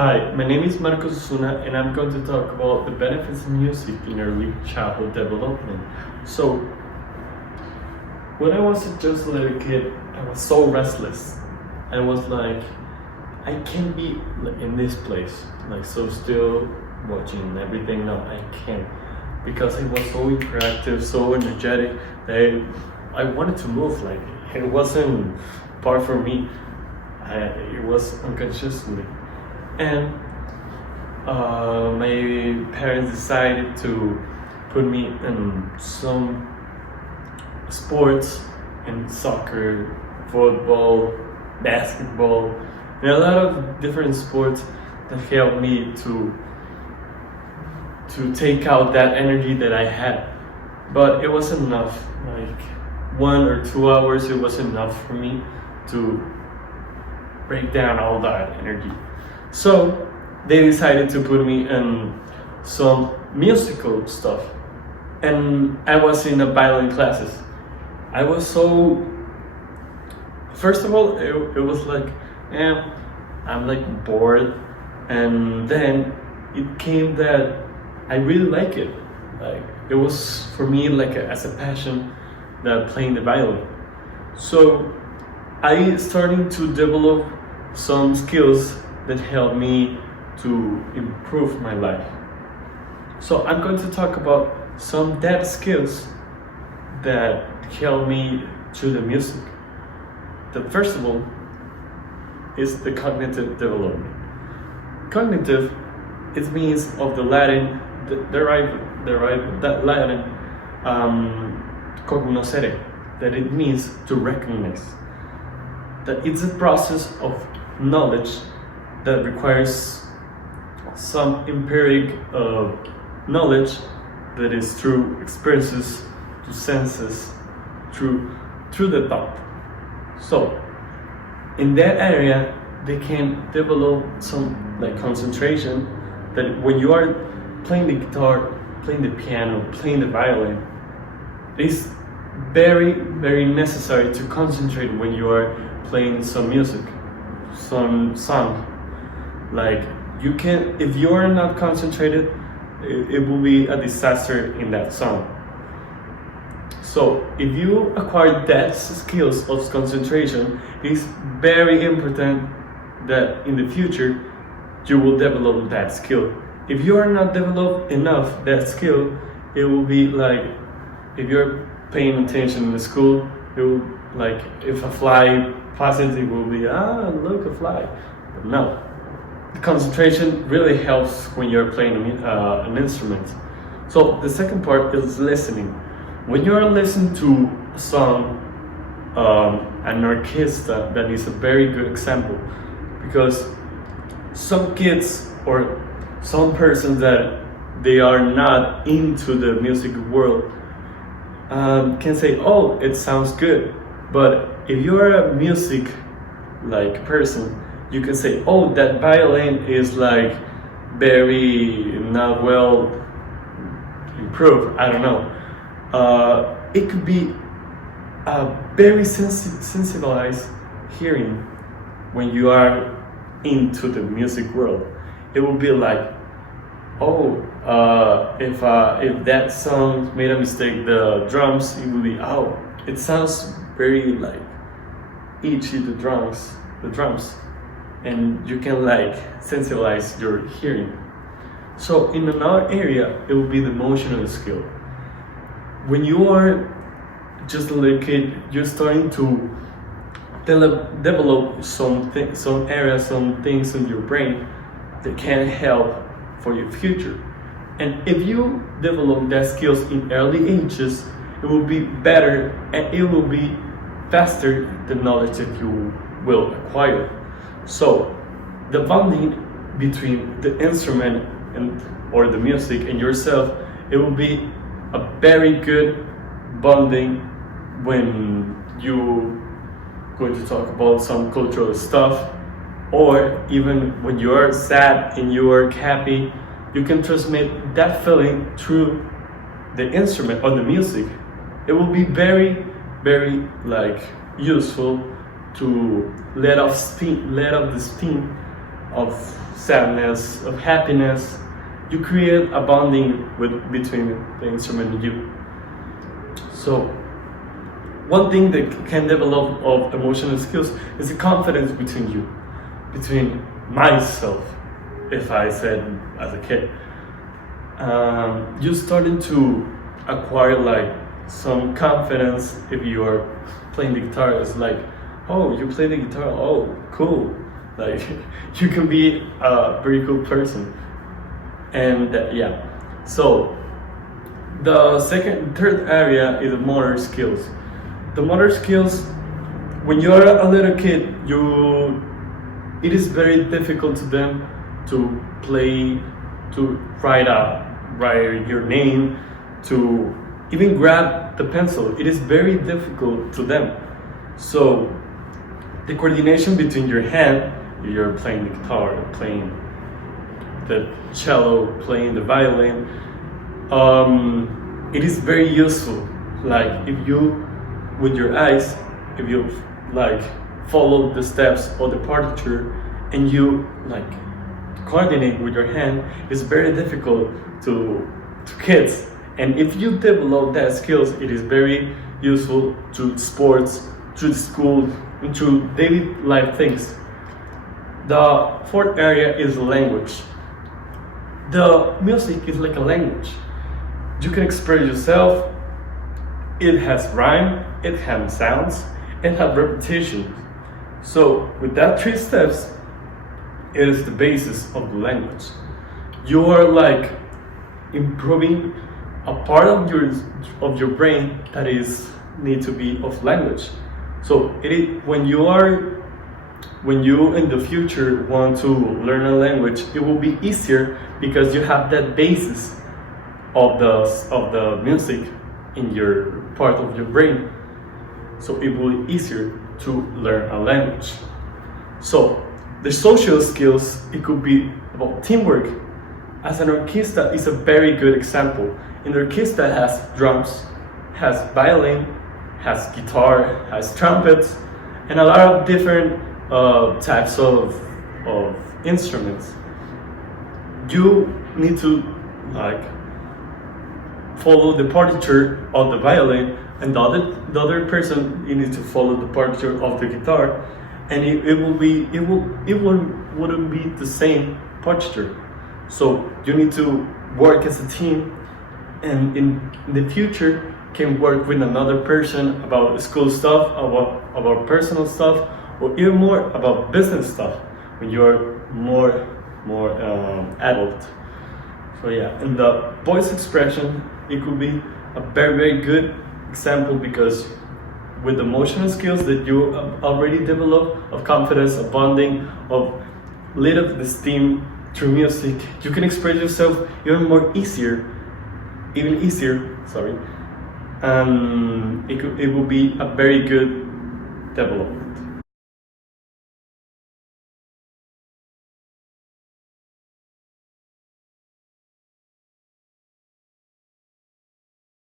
Hi, my name is Marcos Osuna, and I'm going to talk about the benefits of music in early childhood development. So, when I was just a little kid, I was so restless. I was like, I can't be in this place, like so still watching everything. No, I can't, because I was so hyperactive, so energetic that I wanted to move. Like it wasn't part for me. It was unconsciously. And my parents decided to put me in some sports, in soccer, football, basketball, and a lot of different sports that helped me to take out that energy that I had. But it wasn't enough. Like 1 or 2 hours, it was enough for me to break down all that energy. So they decided to put me in some musical stuff, and I was in the violin classes. I was so, first of all, it was like, I'm like bored, and then it came that I really like it. Like it was for me like as a passion that playing the violin. So I started to develop some skills that helped me to improve my life. So I'm going to talk about some dead skills that helped me through the music. The first of all is the cognitive development. Cognitive, it means of the Latin, derived that Latin cognoscere, that it means to recognize. That it's a process of knowledge that requires some empiric knowledge that is through experiences, through senses, through the thought. So in that area they can develop some like concentration, that when you are playing the guitar, playing the piano, playing the violin, it's very necessary to concentrate when you are playing some music, some song. Like you can, if you are not concentrated, it will be a disaster in that song. So if you acquire that skills of concentration, it's very important that in the future you will develop that skill. If you are not developed enough that skill, it will be like if you're paying attention in the school, it will, like if a fly passes, it will be look, a fly. But no, the concentration really helps when you're playing an instrument. So the second part is listening. When you are listening to a song, an orchestra, that is a very good example, because some kids or some persons that they are not into the music world can say, oh, it sounds good. But if you're a music like person, you can say, oh, that violin is like very not well improved. I don't know. It could be a very sensibilized hearing when you are into the music world. It will be like, oh, if that song made a mistake, the drums, it will be, oh, it sounds very like itchy, the drums, and you can like sensibilize your hearing. So in another area, it will be the emotional skill. When you are just a little kid, you're starting to develop some areas, some things in your brain that can help for your future. And if you develop that skills in early ages, it will be better and it will be faster the knowledge that you will acquire. So the bonding between the instrument or the music and yourself, it will be a very good bonding when you going to talk about some cultural stuff, or even when you are sad and you are happy, you can transmit that feeling through the instrument or the music. It will be very like useful to let off the steam of sadness, of happiness. You create a bonding between the instrument and you. So one thing that can develop of emotional skills is the confidence between you, between myself. If I said as a kid, you started to acquire like some confidence if you are playing the guitar. It's like, oh, you play the guitar, oh, cool. Like you can be a very cool person. And yeah, so the third area is motor skills. The motor skills, when you're a little kid, it is very difficult to them to play, to write your name, to even grab the pencil. It is very difficult to them. So the coordination between your hand, you're playing the guitar, playing the cello, playing the violin, it is very useful. Like if you, with your eyes, if you like follow the steps of the partiture and you like coordinate with your hand, it's very difficult to kids. And if you develop that skills, it is very useful to sports, to school, and to daily life things. The fourth area is language. The music is like a language. You can express yourself. It has rhyme, it has sounds, it has repetition. So with that 3 steps, it is the basis of the language. You are like improving a part of your brain that is need to be of language. So when you in the future want to learn a language, it will be easier because you have that basis of the music in your part of your brain. So it will be easier to learn a language. So the social skills, it could be about teamwork. As an orchestra is a very good example. An orchestra has drums, has violin, has guitar, has trumpets, and a lot of different types of instruments. You need to like follow the partiture of the violin, and the other person, you need to follow the partiture of the guitar, and wouldn't be the same partiture. So you need to work as a team, and in the future can work with another person about school stuff, about personal stuff, or even more about business stuff when you're more adult. So yeah, and the voice expression, it could be a very good example, because with the emotional skills that you already develop of confidence, of bonding, of lit up the steam through music, you can express yourself even easier. Sorry, it will be a very good development.